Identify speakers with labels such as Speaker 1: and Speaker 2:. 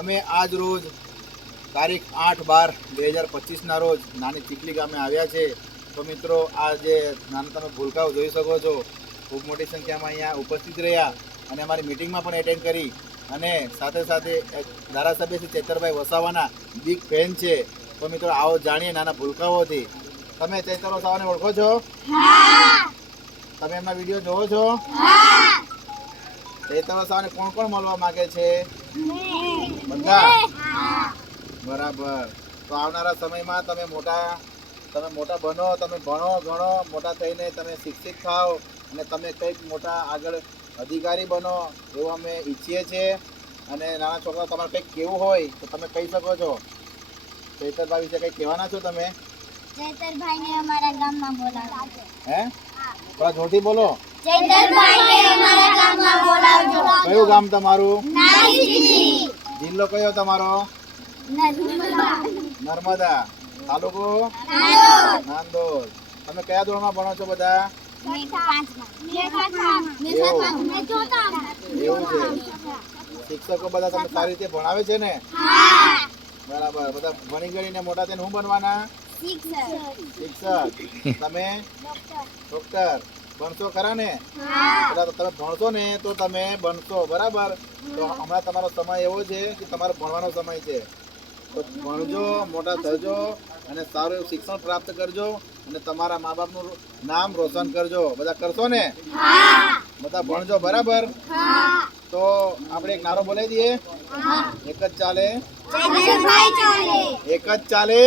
Speaker 1: અમે આજ રોજ તારીખ આઠ બાર બે હજાર પચીસના રોજ નાની ચીખલી ગામે આવ્યા છે. તો મિત્રો આ જે નાના તમે ભૂલકાઓ જોઈ શકો છો ખૂબ મોટી સંખ્યામાં અહીંયા ઉપસ્થિત રહ્યા અને અમારી મિટિંગમાં પણ એટેન્ડ કરી. અને સાથે સાથે ધારાસભ્ય શ્રી ચેતરભાઈ વસાવાના બિગ ફેન છે. તો મિત્રો આવો જાણીએ નાના ભૂલકાઓથી. તમે ચેતર વસાવાને ઓળખો છો? તમે એમના વીડિયો જોવો છો? ચેતર વસાવાને કોણ કોણ મળવા માગે છે? બધા? બરાબર. તો આવનારા સમયમાં તમે મોટા તમે મોટા બનો તમે ભણો ગણો મોટા થઈને તમે શિક્ષિત થાઓ અને તમે કંઈક મોટા આગળ અધિકારી બનો એવું અમે ઈચ્છીએ છીએ. અને નાના છોકરા તમારે કંઈક કેવું હોય તો તમે કહી શકો છો. ચૈતરભાઈ વિશે કંઈક કહેવાના છો તમે?
Speaker 2: ચૈતરભાઈને અમારા ગામમાં બોલાવજો.
Speaker 1: હે? થોડા જોરથી બોલો.
Speaker 2: ચૈતરભાઈને અમારા ગામમાં બોલાવજો.
Speaker 1: કયું ગામ તમારું?
Speaker 2: નાની
Speaker 1: જિલ્લો કયો તમારો?
Speaker 2: નર્મદા.
Speaker 1: તાલુકો? નાંદોદ. તમે કયા ધોરણમાં ભણો છો બધા? એવું છે. શિક્ષકો બધા તમને સારી રીતે ભણાવે છે ને? બરાબર. બધા ભણી ગણીને મોટા થઈને શું બનવાના શિક્ષક. તમે? ડોક્ટર. ભણશો ખરા ને? તમે ભણશો ને તો તમે બનશો બરાબર? તો હમણાં તમારો સમય એવો છે કે તમારો ભણવાનો સમય છે. તો ભણજો મોટા થજો અને સારું એવું શિક્ષણ પ્રાપ્ત કરજો અને તમારા મા બાપનું નામ રોશન કરજો. બધા કરશો ને? બધા ભણજો બરાબર? તો આપણે એક નારો બોલાવી દઈએ. એક જ
Speaker 2: ચાલે.
Speaker 1: એક જ ચાલે.